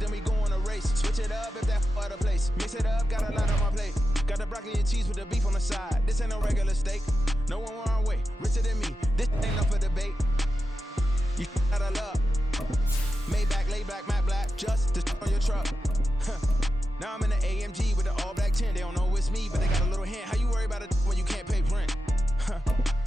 then we go on a race. Switch it up if that other place. Mix it up, got a lot on my plate. Got the broccoli and cheese with the beef on the side. This ain't no regular steak. No one wrong way, richer than me. This ain't up for debate. You out of luck. Maybach, laid back, matte black, just to on your truck. Now I'm in the AMG with the all black tint. They don't know it's me, but they got a little hint. How you worry about it when you can't pay rent?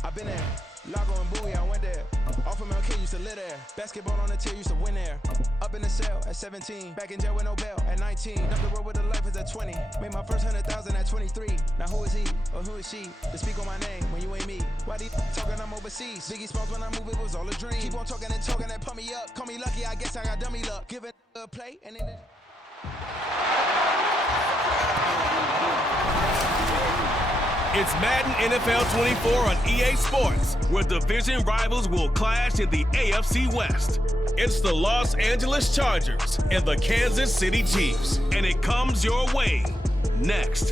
I've been there. Lago and Bowie, I went there. Off of MLK, used to live there. Basketball on the tier, used to win there. Up in the cell at 17. Back in jail with no bail at 19. Up the road with the life is at 20. Made my first 100,000 at 23. Now who is he or who is she to speak on my name when you ain't me? Why these talking I'm overseas? Biggie Smalls when I move, it was all a dream. Keep on talking and talking and pump me up. Call me lucky, I guess I got dummy luck. Give it a play and then... It's Madden NFL 24 on EA Sports, where division rivals will clash in the AFC West. It's the Los Angeles Chargers and the Kansas City Chiefs, and it comes your way next.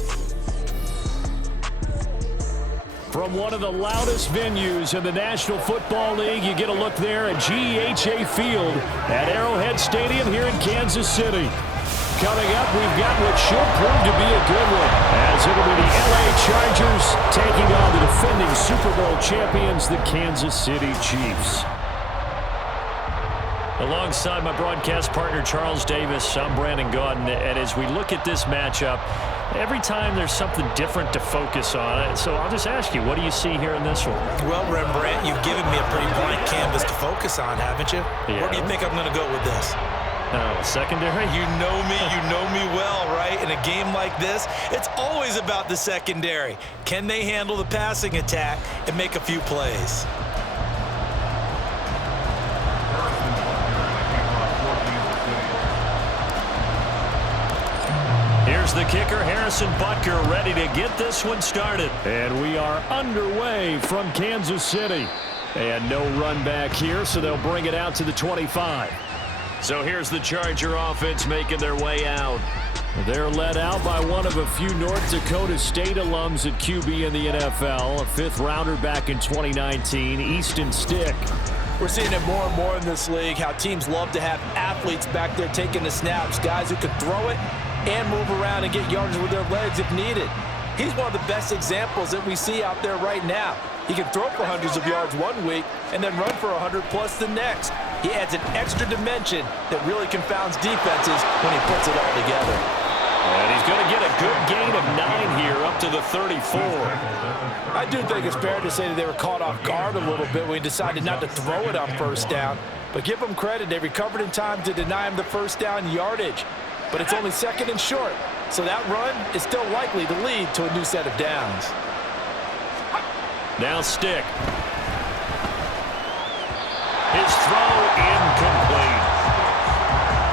From one of the loudest venues in the National Football League, you get a look there at GEHA Field at Arrowhead Stadium here in Kansas City. Coming up, we've got what should prove to be a good one, as it'll be the LA Chargers taking on the defending Super Bowl champions, the Kansas City Chiefs. Alongside my broadcast partner, Charles Davis, I'm Brandon Gaudin, and as we look at this matchup, every time there's something different to focus on. So I'll just ask you, what do you see here in this one? Well, Rembrandt, you've given me a pretty blank canvas to focus on, haven't you? Yeah. Where do you think I'm going to go with this? Secondary? You know me well, right? In a game like this, it's always about the secondary. Can they handle the passing attack and make a few plays? Here's the kicker, Harrison Butker, ready to get this one started. And we are underway from Kansas City. And no run back here, so they'll bring it out to the 25. So here's the Charger offense making their way out. They're led out by one of a few North Dakota State alums at QB in the NFL, a fifth-rounder back in 2019, Easton Stick. We're seeing it more and more in this league, how teams love to have athletes back there taking the snaps, guys who can throw it and move around and get yardage with their legs if needed. He's one of the best examples that we see out there right now. He can throw for hundreds of yards one week and then run for 100+ the next. He adds an extra dimension that really confounds defenses when he puts it all together. And he's going to get a good gain of 9 here up to the 34. I do think it's fair to say that they were caught off guard a little bit when he decided not to throw it on first down. But give them credit, they recovered in time to deny him the first down yardage. But it's only second and short, so that run is still likely to lead to a new set of downs. Now Stick. His throw incomplete.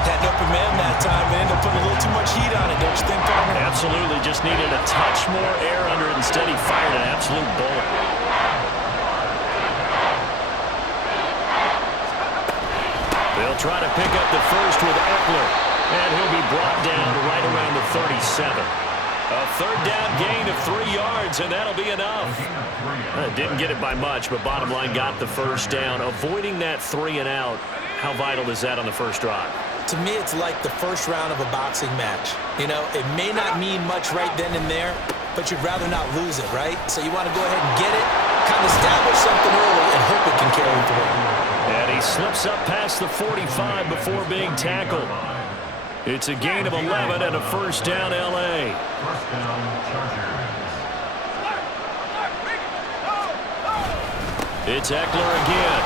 Had an open man that time and ended up putting a little too much heat on it, don't you think, Palmer? Absolutely. Just needed a touch more air under it. Instead, he fired an absolute bullet. They'll try to pick up the first with Eckler. And he'll be brought down right around the 37. A third down gain of 3 yards, and that'll be enough. Didn't get it by much, but bottom line got the first down. Avoiding that 3 and out, how vital is that on the first drive? To me, it's like the first round of a boxing match. You know, it may not mean much right then and there, but you'd rather not lose it, right? So you want to go ahead and get it, kind of establish something early, and hope it can carry through. And he slips up past the 45 before being tackled. It's a gain of 11 and a first down, L.A. First down, Chargers. It's Eckler again.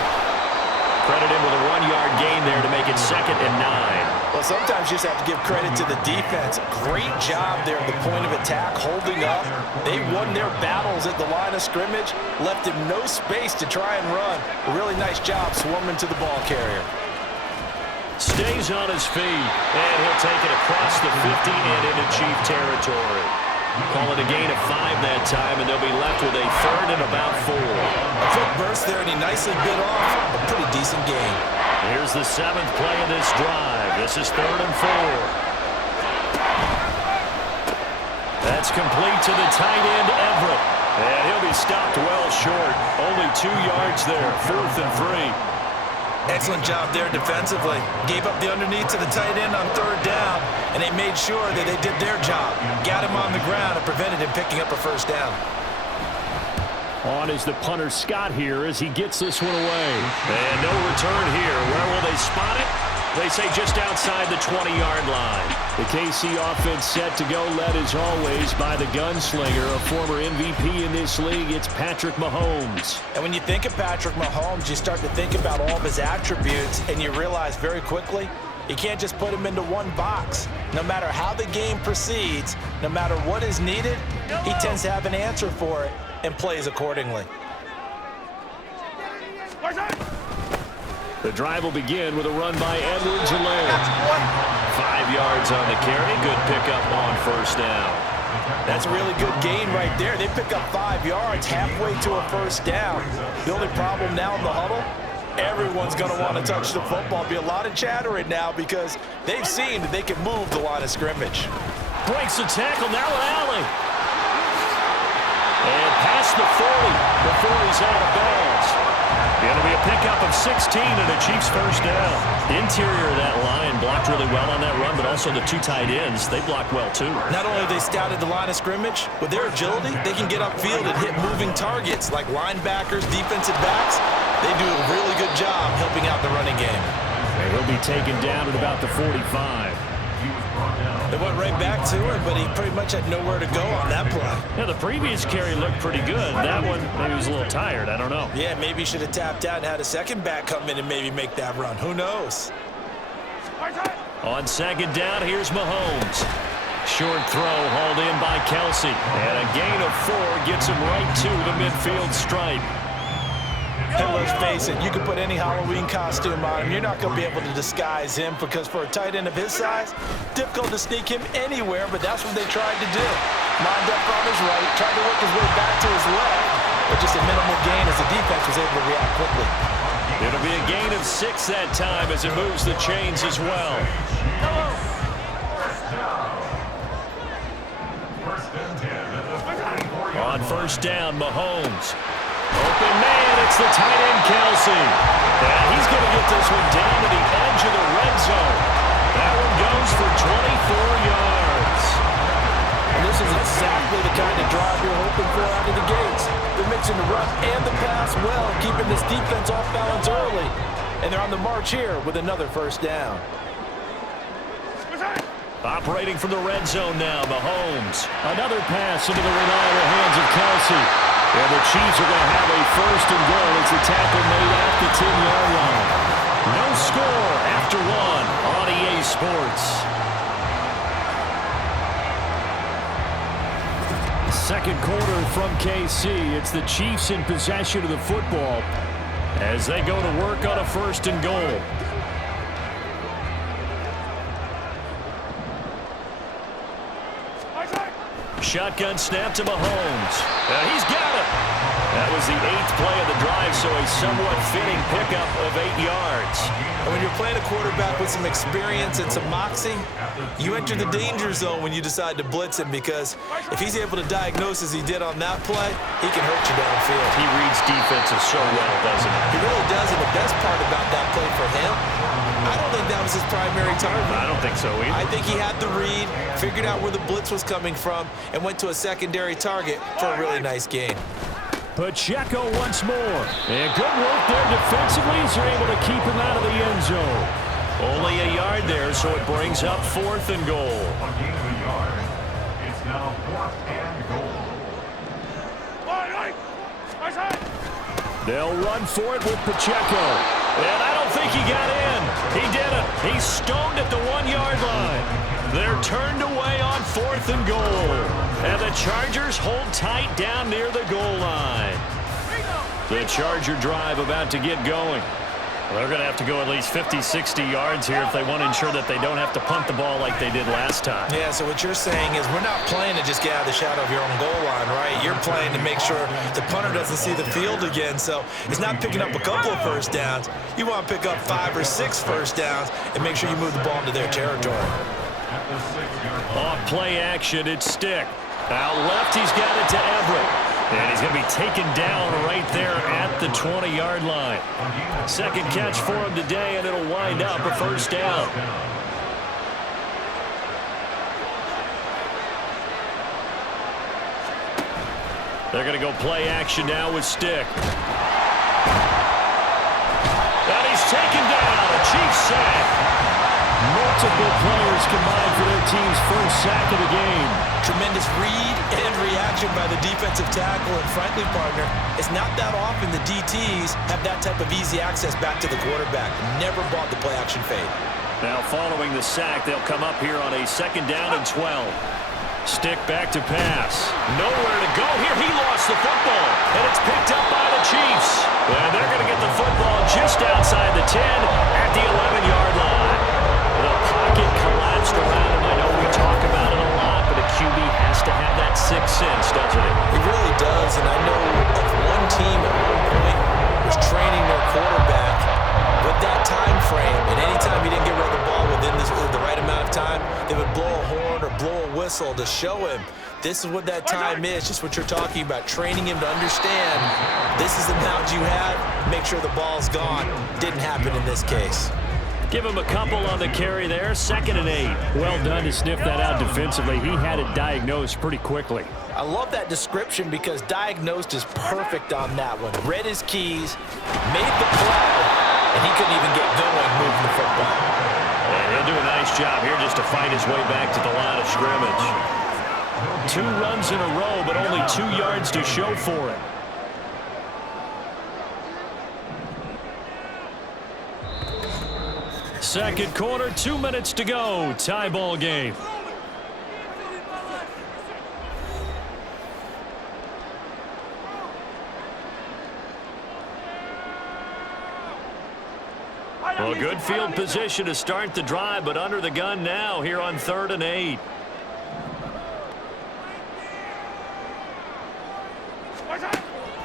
Credit him with a 1-yard gain there to make it 2nd and 9. Well, sometimes you just have to give credit to the defense. Great job there at the point of attack, holding up. They won their battles at the line of scrimmage, left him no space to try and run. A really nice job swarming to the ball carrier. Stays on his feet, and he'll take it across the 50 and into Chief territory. Call it a gain of 5 that time, and they'll be left with a 3rd and about 4. A quick burst there, and he nicely bit off a pretty decent gain. Here's the 7th play of this drive. This is 3rd and 4. That's complete to the tight end, Everett. And he'll be stopped well short. Only 2 yards there, 4th and 3. Excellent job there defensively. Gave up the underneath to the tight end on 3rd down, and they made sure that they did their job. Got him on the ground and prevented him picking up a 1st down. On is the punter Scott here as he gets this one away. And no return here. Where will they spot it? They say just outside the 20-yard line. The KC offense set to go, led as always by the gunslinger, a former MVP in this league. It's Patrick Mahomes. And when you think of Patrick Mahomes, you start to think about all of his attributes, and you realize very quickly you can't just put him into one box. No matter how the game proceeds, no matter what is needed, he tends to have an answer for it and plays accordingly. The drive will begin with a run by Edwards-Helaire. 5 yards on the carry. Good pickup on 1st down. That's a really good gain right there. They pick up 5 yards halfway to a 1st down. The only problem now in the huddle, everyone's going to want to touch the football. Be a lot of chattering now because they've seen that they can move the line of scrimmage. Breaks the tackle, now Alley. And past the 40 before he's out of bounds. It'll be a pickup of 16 and a Chiefs 1st down. Interior of that line blocked really well on that run, but also the 2 tight ends, they blocked well too. Not only have they scouted the line of scrimmage, with their agility, they can get upfield and hit moving targets like linebackers, defensive backs. They do a really good job helping out the running game. And he'll be taken down at about the 45. They went right back to him, but he pretty much had nowhere to go on that play. Yeah, the previous carry looked pretty good. That one, maybe he was a little tired. I don't know. Yeah, maybe he should have tapped out and had a second back come in and maybe make that run. Who knows? On 2nd down, here's Mahomes. Short throw hauled in by Kelsey. And a gain of 4 gets him right to the midfield stripe. And let's face it, you can put any Halloween costume on him. You're not going to be able to disguise him because for a tight end of his size, difficult to sneak him anywhere, but that's what they tried to do. Lined up on his right, tried to work his way back to his left, but just a minimal gain as the defense was able to react quickly. It'll be a gain of 6 that time as it moves the chains as well. On 1st down, Mahomes. Open man, it's the tight end, Kelsey. And he's going to get this one down to the edge of the red zone. That one goes for 24 yards. And this is exactly the kind of drive you're hoping for out of the gates. They're mixing the run and the pass well, keeping this defense off balance early. And they're on the march here with another 1st down. Operating from the red zone now, Mahomes. Another pass into the reliable hands of Kelsey. And the Chiefs are going to have a 1st and goal as the tackle made at the 10-yard line. No score after 1 on EA Sports. 2nd quarter from KC. It's the Chiefs in possession of the football as they go to work on a 1st and goal. Shotgun snap to Mahomes. He's got it. That was the 8th play of the drive, so a somewhat fitting pickup of 8 yards. And when you're playing a quarterback with some experience and some moxie, you enter the danger zone when you decide to blitz him because if he's able to diagnose as he did on that play, he can hurt you downfield. He reads defenses so well, doesn't he? He really does, and the best part about that play for him, I don't think that was his primary target. I don't think so either. I think he had the read, figured out where the blitz was coming from, and went to a secondary target for a really nice gain. Pacheco once more. And good work there defensively as they're able to keep him out of the end zone. Only a yard there, so it brings up 4th and goal. It's now 4th and goal. They'll run for it with Pacheco. And I don't think he got in. He didn't. He's stoned at the 1-yard line. They're turned away on 4th and goal. And the Chargers hold tight down near the goal line. The Charger drive about to get going. Well, they're going to have to go at least 50, 60 yards here if they want to ensure that they don't have to punt the ball like they did last time. Yeah, so what you're saying is we're not playing to just get out of the shadow of your own goal line, right? You're playing to make sure the punter doesn't see the field again. So it's not picking up a couple of 1st downs. You want to pick up 5 or 6 1st downs and make sure you move the ball into their territory. Off play action, it's Stick. Out left, he's got it to Everett. And he's going to be taken down right there at the 20-yard line. Second catch for him today, and it'll wind up a first down. They're going to go play action now with Stick. And he's taken down. A Chiefs sack. Multiple players combined for their team's first sack of the game. Tremendous read and reaction by the defensive tackle. And frankly, partner, it's not that often the DTs have that type of easy access back to the quarterback. Never bought the play action fade. Now following the sack, they'll come up here on a 2nd down and 12. Stick back to pass. Nowhere to go here. He lost the football. And it's picked up by the Chiefs. And they're going to get the football just outside the 10 at the 11-yard line. The pocket collapsed around him. I know we talk about it a lot, but a QB has to have that sixth sense, doesn't it? It really does. And I know of one team at one point was training their quarterback with that time frame. And anytime he didn't get rid of the ball within the right amount of time, they would blow a horn or blow a whistle to show him this is what that time is, just what you're talking about, training him to understand this is the amount you have, make sure the ball's gone. Didn't happen in this case. Give him a couple on the carry there, 2nd and 8. Well done to sniff that out defensively. He had it diagnosed pretty quickly. I love that description because diagnosed is perfect on that one. Read his keys, made the play, and he couldn't even get going moving the football. And he'll do a nice job here just to find his way back to the line of scrimmage. 2 runs in a row, but only 2 yards to show for it. Second quarter, 2 minutes to go. Tie ball game. Well, good field position to start the drive, but under the gun now here on 3rd and 8.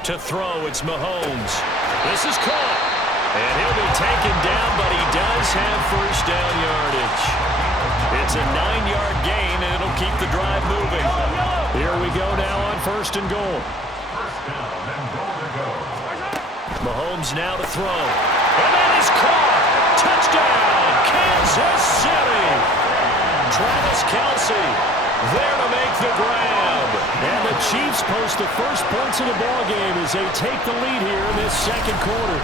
To throw, it's Mahomes. This is caught. And he'll be taken down, but he does have first down yardage. It's a 9-yard gain, and it'll keep the drive moving. Here we go now on 1st and goal. Mahomes now to throw. And that is caught. Touchdown, Kansas City. Travis Kelce there to make the grab. And the Chiefs post the first points of the ballgame as they take the lead here in this second quarter.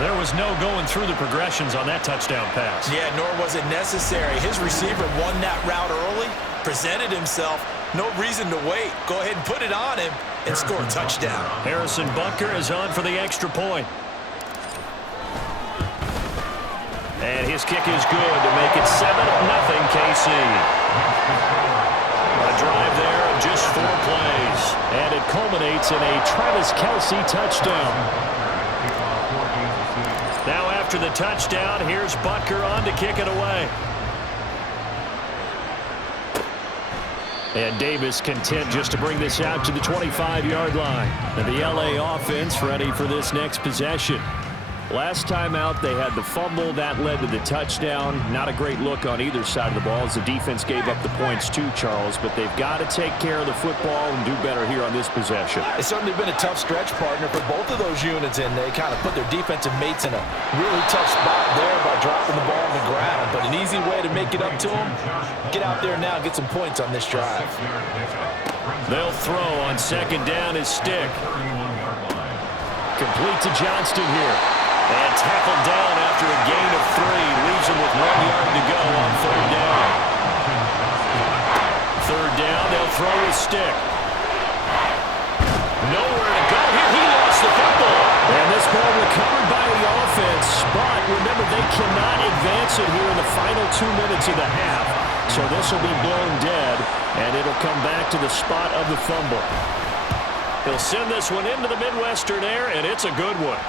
There was no going through the progressions on that touchdown pass. Yeah, nor was it necessary. His receiver won that route early, presented himself. No reason to wait. Go ahead and put it on him and score a touchdown. Harrison Butker is on for the extra point. And his kick is good to make it 7-0 KC. A drive there of just 4 plays. And it culminates in a Travis Kelce touchdown. Now after the touchdown, here's Butker on to kick it away. And Davis content just to bring this out to the 25-yard line. And the LA offense ready for this next possession. Last time out, they had the fumble. That led to the touchdown. Not a great look on either side of the ball as the defense gave up the points too, Charles. But they've got to take care of the football and do better here on this possession. It's certainly been a tough stretch, partner, for both of those units, and they kind of put their defensive mates in a really tough spot there by dropping the ball on the ground. But an easy way to make it up to them, get out there now and get some points on this drive. They'll throw on 2nd down is Stick. Complete to Johnston here. And tackled down after a gain of 3. Leaves him with 1 yard to go on 3rd down. 3rd down, they'll throw his Stick. Nowhere to go here. He lost the football. And this ball recovered by the offense. But remember, they cannot advance it here in the final 2 minutes of the half. So this will be blown dead, and it'll come back to the spot of the fumble. He'll send this one into the Midwestern air, and it's a good one.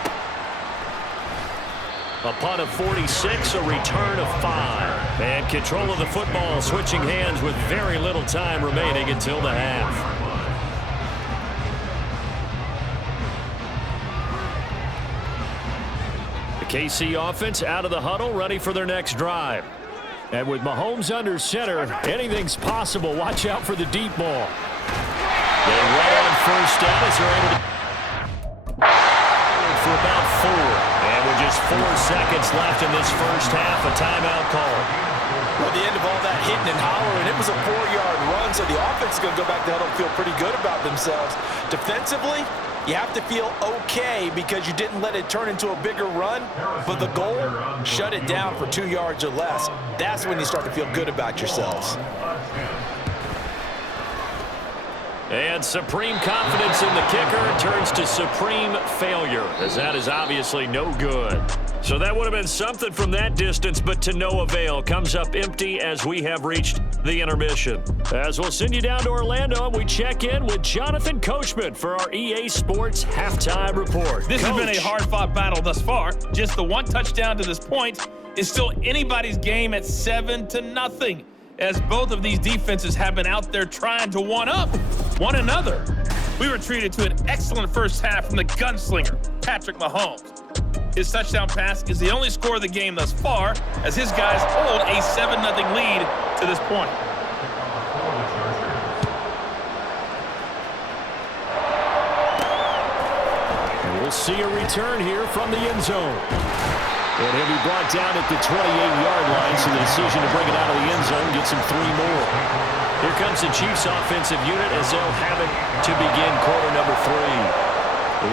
A punt of 46, a return of 5. And control of the football switching hands with very little time remaining until the half. The KC offense out of the huddle, ready for their next drive. And with Mahomes under center, anything's possible. Watch out for the deep ball. They run on first down as they're able to for about 4. And with just 4 seconds left in this first half, a timeout call. At the end of all that hitting and hollering, it was a 4-yard run, so the offense is going to go back to huddle and feel pretty good about themselves. Defensively, you have to feel okay because you didn't let it turn into a bigger run, but the goal, shut it down for 2 yards or less. That's when you start to feel good about yourselves. And supreme confidence in the kicker turns to supreme failure, as that is obviously no good. So that would have been something from that distance, but to no avail. Comes up empty as we have reached the intermission. As we'll send you down to Orlando, we check in with Jonathan Coachman for our EA Sports Halftime Report. This has been a hard-fought battle thus far. Just the 1 touchdown to this point is still anybody's game at 7-0, as both of these defenses have been out there trying to one-up one another. We were treated to an excellent first half from the gunslinger, Patrick Mahomes. His touchdown pass is the only score of the game thus far, as his guys hold a 7-0 lead to this point. And we'll see a return here from the end zone. And he'll be brought down at the 28-yard line, so the decision to bring it out of the end zone gets him 3 more. Here comes the Chiefs' offensive unit as they'll have it to begin quarter number 3.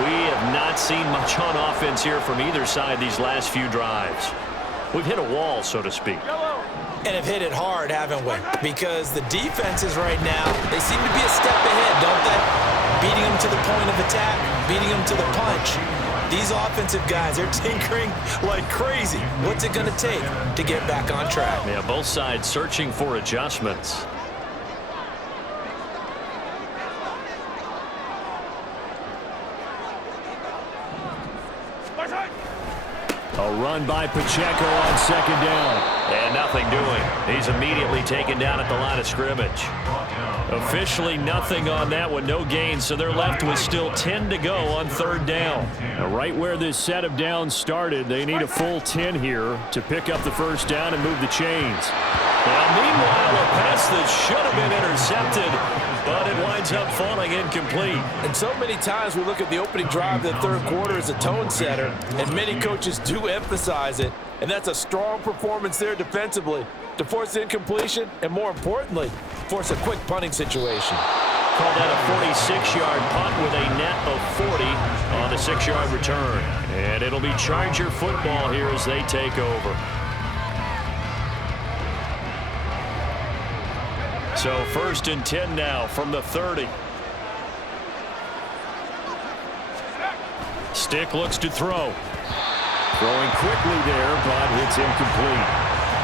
We have not seen much on offense here from either side these last few drives. We've hit a wall, so to speak. And have hit it hard, haven't we? Because the defenses right now, they seem to be a step ahead, don't they? Beating them to the point of attack, beating them to the punch. These offensive guys, they're tinkering like crazy. What's it going to take to get back on track? Yeah, both sides searching for adjustments. A run by Pacheco on second down. And nothing doing. He's immediately taken down at the line of scrimmage. Officially nothing on that one, no gain, so they're left with still 10 to go on third down. Now, right where this set of downs started, they need a full 10 here to pick up the first down and move the chains. Now, meanwhile, a pass that should have been intercepted, but it winds up falling incomplete. And so many times we look at the opening drive of the third quarter as a tone setter, and many coaches do emphasize it, and that's a strong performance there defensively to force incompletion and, more importantly, force a quick punting situation. Called that a 46-yard punt with a net of 40 on the 6-yard return. And it'll be Charger football here as they take over. So 1st and 10 now from the 30. Stick looks to throw. Throwing quickly there, but it's incomplete.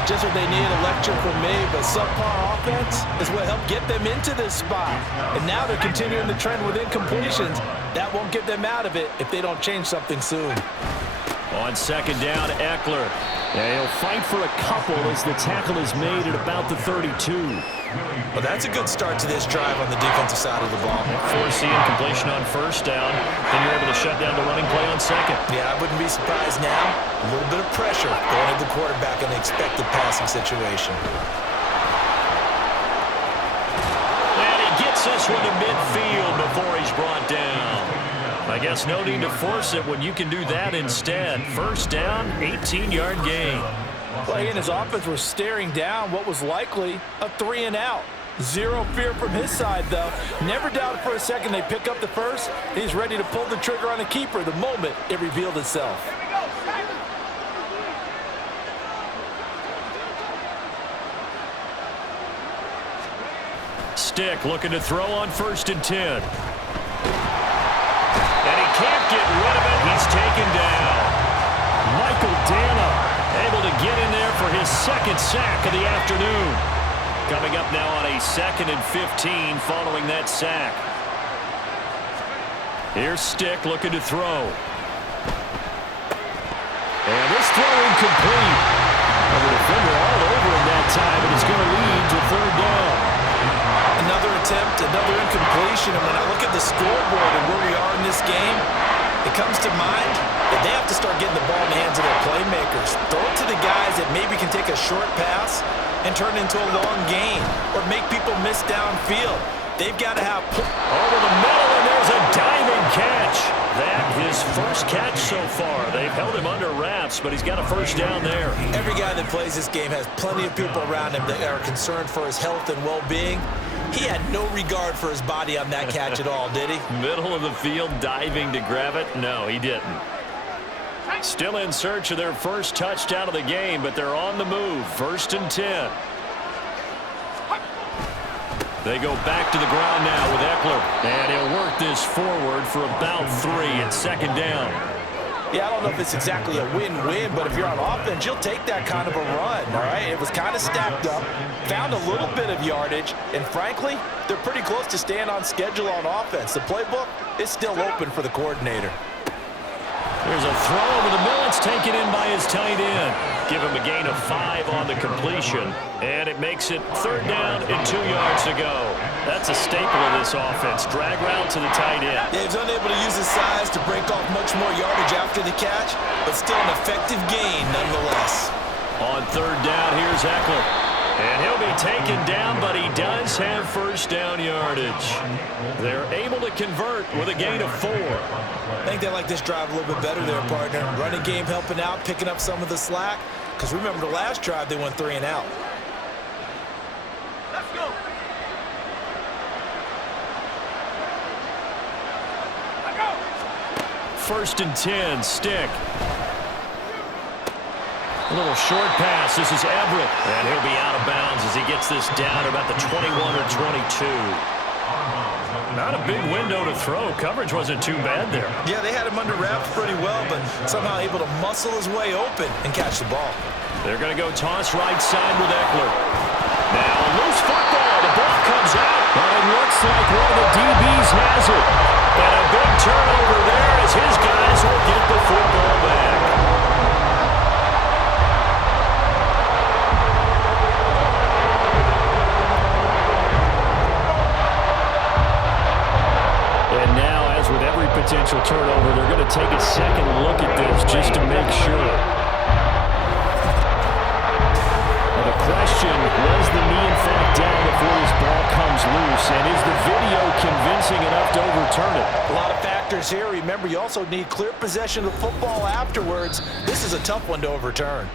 Just what they need, a lecture from me, but subpar offense is what helped get them into this spot. And now they're continuing the trend with incompletions. That won't get them out of it if they don't change something soon. On second down, Eckler. And he'll fight for a couple as the tackle is made at about the 32. Well, that's a good start to this drive on the defensive side of the ball. Forcing completion on first down, then you're able to shut down the running play on second. Yeah, I wouldn't be surprised now. A little bit of pressure going at the quarterback in the expected passing situation. And he gets this one to midfield before he's brought down. I guess no need to force it when you can do that instead. First down, 18-yard gain. Well, he and his offense were staring down what was likely a 3-and-out. Zero fear from his side, though. Never doubted for a second they pick up the first. He's ready to pull the trigger on the keeper the moment it revealed itself. Stick looking to throw on 1st and 10. And he can't get rid of it. He's taken down. Michael Dana able to get in there for his second sack of the afternoon. Coming up now on a 2nd and 15 following that sack. Here's Stick looking to throw. And this throw incomplete. And the defender all over him that time, and it's going to lead to third down. Another attempt, another incompletion, and when I look at the scoreboard and where we are in this game, it comes to mind that they have to start getting the ball in the hands of their playmakers. Throw it to the guys that maybe can take a short pass and turn it into a long gain or make people miss downfield. They've got to have... Over the middle, and there's a diving catch. That his first catch so far. They've held him under wraps, but he's got a first down there. Every guy that plays this game has plenty of people around him that are concerned for his health and well-being. He had no regard for his body on that catch at all, did he? Middle of the field, diving to grab it. No, he didn't. Still in search of their first touchdown of the game, but they're on the move. 1st and 10. They go back to the ground now with Eckler. And he'll work this forward for about 3 at 2nd down. Yeah, I don't know if it's exactly a win-win, but if you're on offense, you'll take that kind of a run, all right? It was kind of stacked up, found a little bit of yardage, and frankly, they're pretty close to staying on schedule on offense. The playbook is still open for the coordinator. There's a throw over the middle. It's taken in by his tight end. Give him a gain of 5 on the completion. And it makes it 3rd down and 2 yards to go. That's a staple of this offense. Drag route to the tight end. Yeah, he's unable to use his size to break off much more yardage after the catch, but still an effective gain nonetheless. On 3rd down, here's Eckler. And he'll be taken down, but he does have 1st down yardage. They're able to convert with a gain of 4. I think they like this drive a little bit better there, partner. Running game helping out, picking up some of the slack. Because remember the last drive, they went 3 and out. Let's go. 1st and 10, Stick. A little short pass. This is Everett. And he'll be out of bounds as he gets this down to about the 21 or 22. Not a big window to throw. Coverage wasn't too bad there. Yeah, they had him under wraps pretty well, but somehow able to muscle his way open and catch the ball. They're going to go toss right side with Eckler. Now a loose football. The ball comes out. But it looks like one of the DBs has it. And a big turnover there as his guys will get the football back. And now, as with every potential turnover, they're going to take a second look at this just to make sure. Well, the question, was the knee in fact down before this ball comes loose? And is the video convincing enough to overturn it? A lot of factors here. Remember, you also need clear possession of the football afterwards. This is a tough one to overturn.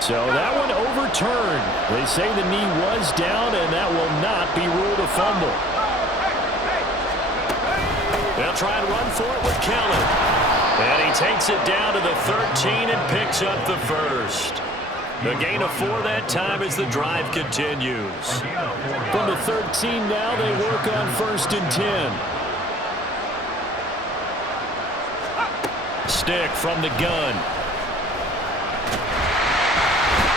So that one overturned. They say the knee was down, and that will not be ruled a fumble. They'll try and run for it with Kelly. And he takes it down to the 13 and picks up the first. The gain of 4 that time as the drive continues. From the 13 now, they work on 1st and 10. Stick from the gun.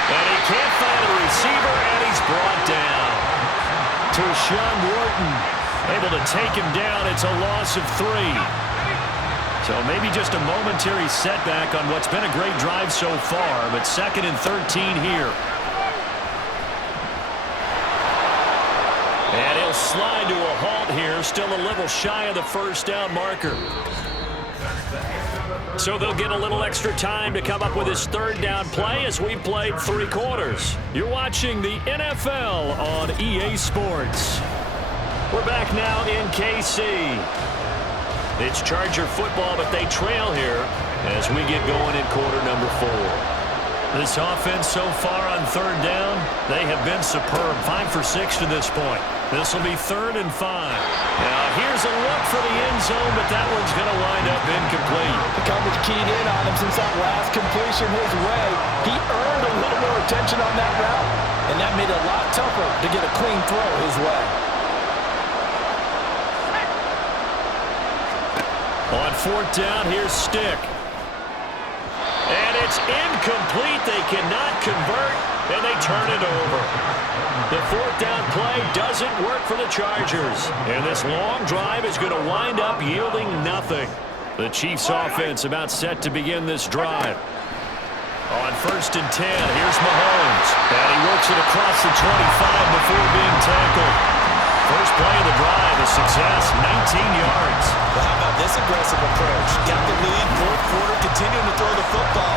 And he can't find a receiver, and he's brought down. Tershawn Wharton able to take him down. It's a loss of 3. So maybe just a momentary setback on what's been a great drive so far, but 2nd and 13 here. And he'll slide to a halt here, still a little shy of the 1st down marker. So they'll get a little extra time to come up with his 3rd down play as we played 3 quarters. You're watching the NFL on EA Sports. We're back now in KC. It's Charger football, but they trail here as we get going in quarter number 4. This offense so far on 3rd down, they have been superb. 5 for 6 to this point. This will be 3rd and 5. Now here's a look for the end zone, but that one's going to wind up incomplete. The coverage keyed in on him since that last completion his way. He earned a little more attention on that route, and that made it a lot tougher to get a clean throw his way. On 4th down, here's Stick. And it's incomplete. They cannot convert, and they turn it over. The 4th down play doesn't work for the Chargers. And this long drive is going to wind up yielding nothing. The Chiefs offense about set to begin this drive. On 1st and 10, here's Mahomes. And he works it across the 25 before being tackled. First play of the drive, a success, 19 yards. Well, how about this aggressive approach? Got the lead, 4th quarter, continuing to throw the football.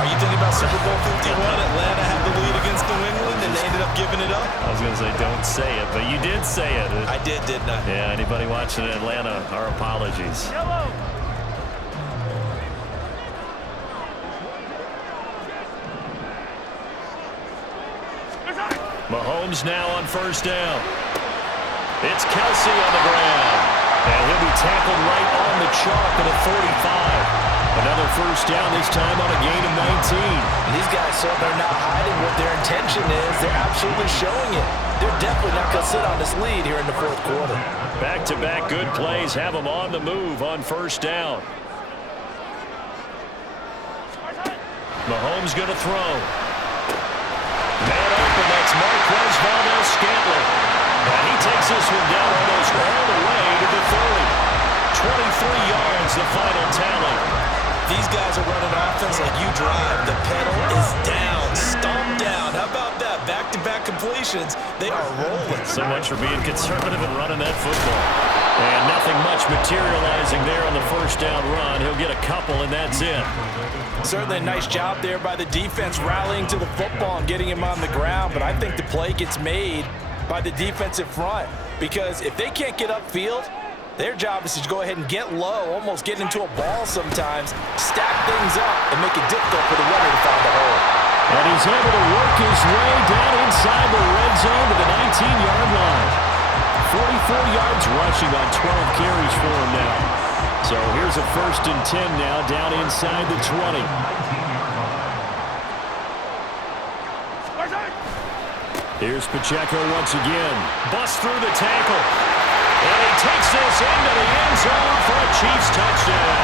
Are you thinking about Super Bowl 51? Atlanta had the lead against New England, and they ended up giving it up? I was going to say don't say it, but you did say it. I did, didn't I? Yeah, anybody watching in Atlanta, our apologies. Mahomes now on first down. It's Kelsey on the ground. And he'll be tackled right on the chalk at a 45. Another first down, this time on a gain of 19. And these guys, so they're not hiding what their intention is. They're absolutely showing it. They're definitely not going to sit on this lead here in the fourth quarter. Back-to-back good plays have them on the move on first down. Mahomes going to throw. Man open, that's Marquez Valdez-Scantling. And he takes this one down almost all the way to the 30. 23 yards, the final tally. These guys are running offense like you drive. The pedal is down, stomped down. How about that? Back-to-back completions. They are rolling. So much for being conservative and running that football. And nothing much materializing there on the first down run. He'll get a couple, and that's it. Certainly a nice job there by the defense rallying to the football and getting him on the ground. But I think the play gets made by the defensive front. Because if they can't get upfield, their job is to go ahead and get low, almost get into a ball sometimes, stack things up, and make it difficult for the runner to find the hole. And he's able to work his way down inside the red zone to the 19-yard line. 44 yards rushing on 12 carries for him now. So here's a 1st and 10 now down inside the 20. Here's Pacheco once again. Busts through the tackle. And he takes this into the end zone for a Chiefs touchdown.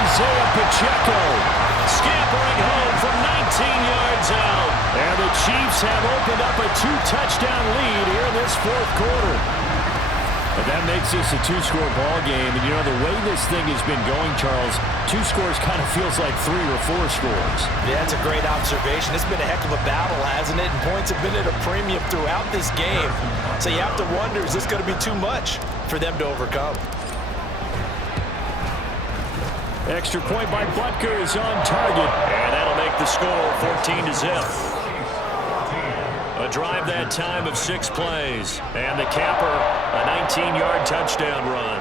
Isaiah Pacheco scampering home from 19 yards out. And the Chiefs have opened up a 2-touchdown lead here in this fourth quarter. But that makes this a 2-score ball game. And, you know, the way this thing has been going, Charles, 2 scores kind of feels like 3 or 4 scores. Yeah, that's a great observation. It's been a heck of a battle, hasn't it? And points have been at a premium throughout this game. So you have to wonder, is this going to be too much for them to overcome? Extra point by Butker is on target. And that'll make the score 14-0. A drive that time of 6 plays. And the capper, a 19-yard touchdown run.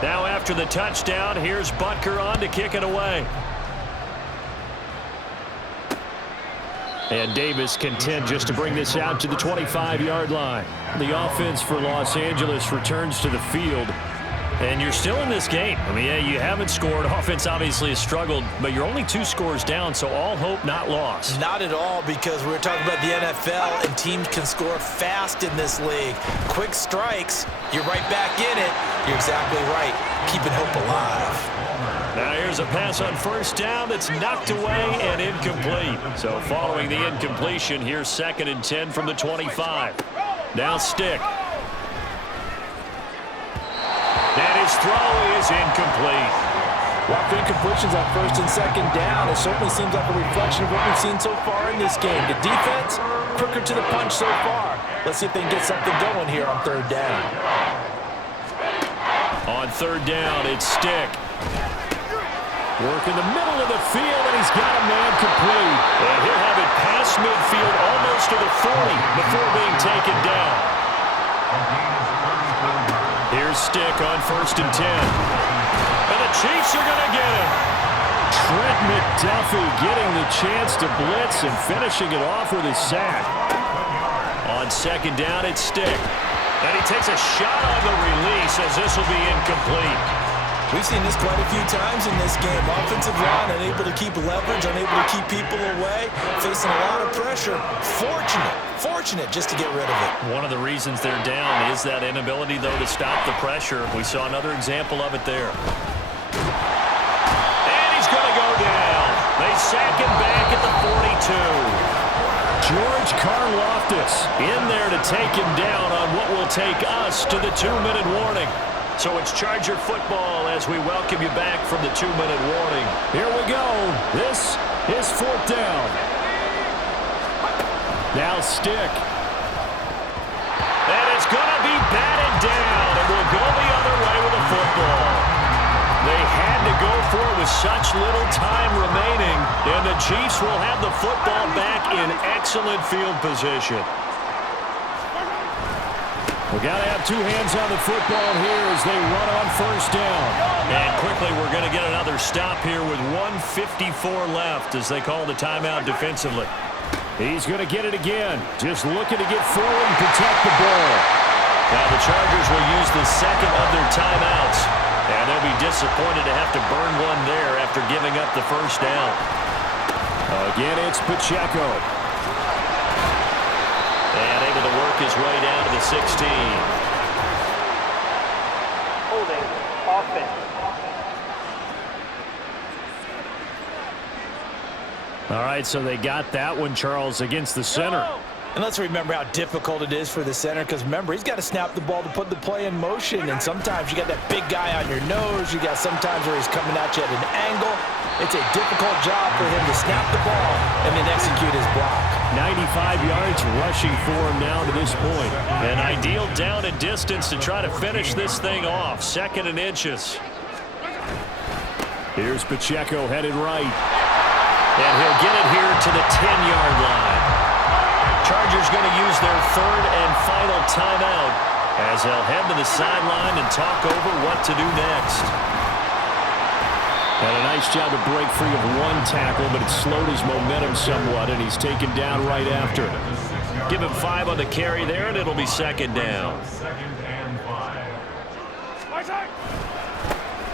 Now after the touchdown, here's Butker on to kick it away. And Davis content just to bring this out to the 25-yard line. The offense for Los Angeles returns to the field. And you're still in this game. I mean, yeah, you haven't scored. Offense obviously has struggled, but you're only 2 scores down, so all hope not lost. Not at all, because we're talking about the NFL, and teams can score fast in this league. Quick strikes, you're right back in it. You're exactly right. Keeping hope alive. Now here's a pass on first down that's knocked away and incomplete. So following the incompletion, here's 2nd and 10 from the 25. Now Stick. And his throw is incomplete. Well, incompletions on 1st and 2nd down, it certainly seems like a reflection of what we've seen so far in this game. The defense, quicker to the punch so far. Let's see if they can get something going here on 3rd down. On 3rd down, it's Stick. Work in the middle of the field, and he's got a man complete. And he'll have it past midfield almost to the 40 before being taken down. Here's Stick on 1st and 10. And the Chiefs are going to get him. Trent McDuffie getting the chance to blitz and finishing it off with his sack. On 2nd down, it's Stick. And he takes a shot on the release as this will be incomplete. We've seen this quite a few times in this game. Offensive line unable to keep leverage, unable to keep people away, facing a lot of pressure. Fortunate just to get rid of it. One of the reasons they're down is that inability, though, to stop the pressure. We saw another example of it there. And he's going to go down. They sack him back at the 42. George Karlaftis in there to take him down on what will take us to the 2-minute warning. So it's Charger football as we welcome you back from the 2-minute warning. Here we go. This is 4th down. Now Stick. And it's going to be batted down, and we'll go the other way with the football. They had to go for it with such little time remaining. And the Chiefs will have the football back in excellent field position. We got to have two hands on the football here as they run on first down. And quickly we're going to get another stop here with 1:54 left as they call the timeout defensively. He's going to get it again. Just looking to get forward and protect the ball. Now the Chargers will use the second of their timeouts. And they'll be disappointed to have to burn one there after giving up the first down. Again, it's Pacheco. And able to work his way down to the 16. Holding offense. All right, so they got that one, Charles, against the center. And let's remember how difficult it is for the center, because remember, he's got to snap the ball to put the play in motion, and sometimes you got that big guy on your nose. You got sometimes where he's coming at you at an angle. It's a difficult job for him to snap the ball and then execute his block. 95 yards rushing for him now to this point. An ideal down and distance to try to finish this thing off. 2nd and inches. Here's Pacheco headed right. And he'll get it here to the 10-yard line. Chargers going to use their 3rd and final timeout as they'll head to the sideline and talk over what to do next. And a nice job to break free of one tackle, but it slowed his momentum somewhat, and he's taken down right after. Give him 5 on the carry there, and it'll be 2nd down.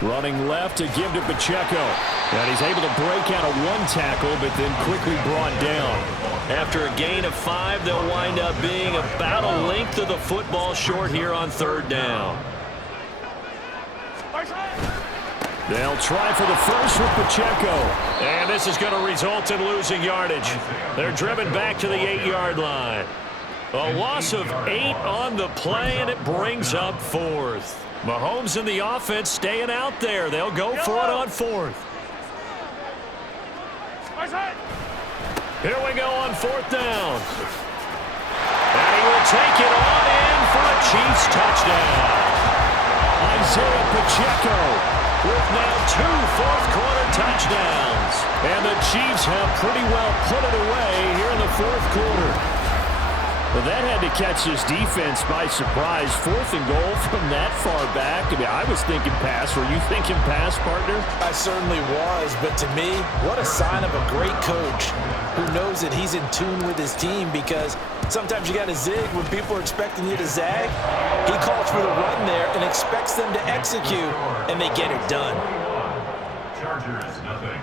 Running left to give to Pacheco. And he's able to break out of one tackle, but then quickly brought down. After a gain of 5, they'll wind up being about a length of the football short here on 3rd down. They'll try for the first with Pacheco. And this is going to result in losing yardage. They're driven back to the 8-yard line. A loss of 8 on the play, and it brings up 4th. Mahomes and the offense staying out there. They'll go for it on 4th. Here we go on 4th down. And he will take it on in for a Chiefs touchdown. Isaiah Pacheco with now 2 fourth-quarter touchdowns. And the Chiefs have pretty well put it away here in the 4th quarter. Well, that had to catch this defense by surprise. 4th and goal from that far back. I mean, I was thinking pass. Were you thinking pass, partner? I certainly was, but to me, what a sign of a great coach who knows that he's in tune with his team, because sometimes you got to zig when people are expecting you to zag. He calls for the run there and expects them to execute, and they get it done. Chargers, nothing.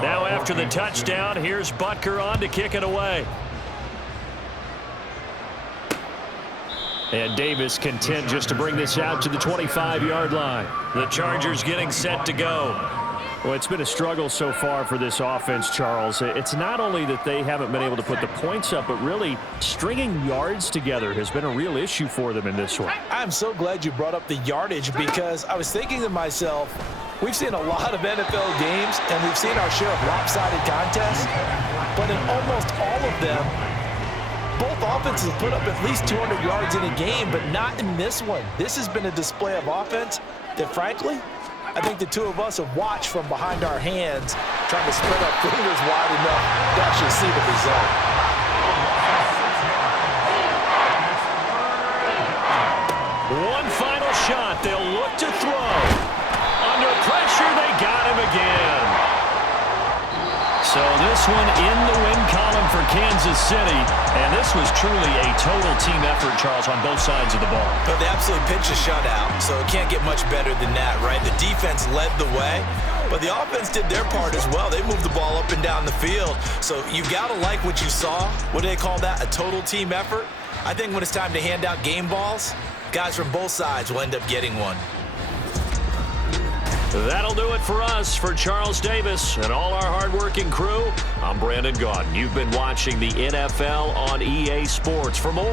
Now after the touchdown, here's Butker on to kick it away. And Davis content just to bring this out to the 25-yard line. The Chargers getting set to go. Well, it's been a struggle so far for this offense, Charles. It's not only that they haven't been able to put the points up, but really stringing yards together has been a real issue for them in this one. I'm so glad you brought up the yardage, because I was thinking to myself, we've seen a lot of NFL games, and we've seen our share of lopsided contests, but in almost all of them, both offenses put up at least 200 yards in a game, but not in this one. This has been a display of offense that, frankly, I think the two of us have watched from behind our hands, trying to spread our fingers wide enough to actually see the result. One final shot. They'll look to throw. Under pressure, they got him again. So this one in the win column for Kansas City, and this was truly a total team effort, Charles, on both sides of the ball. But they absolutely pitched a shutout, so it can't get much better than that, right? The defense led the way, but the offense did their part as well. They moved the ball up and down the field, so you've got to like what you saw. What do they call that? A total team effort? I think when it's time to hand out game balls, guys from both sides will end up getting one. That'll do it for us. For Charles Davis and all our hardworking crew, I'm Brandon Gaudin. You've been watching the NFL on EA Sports. For more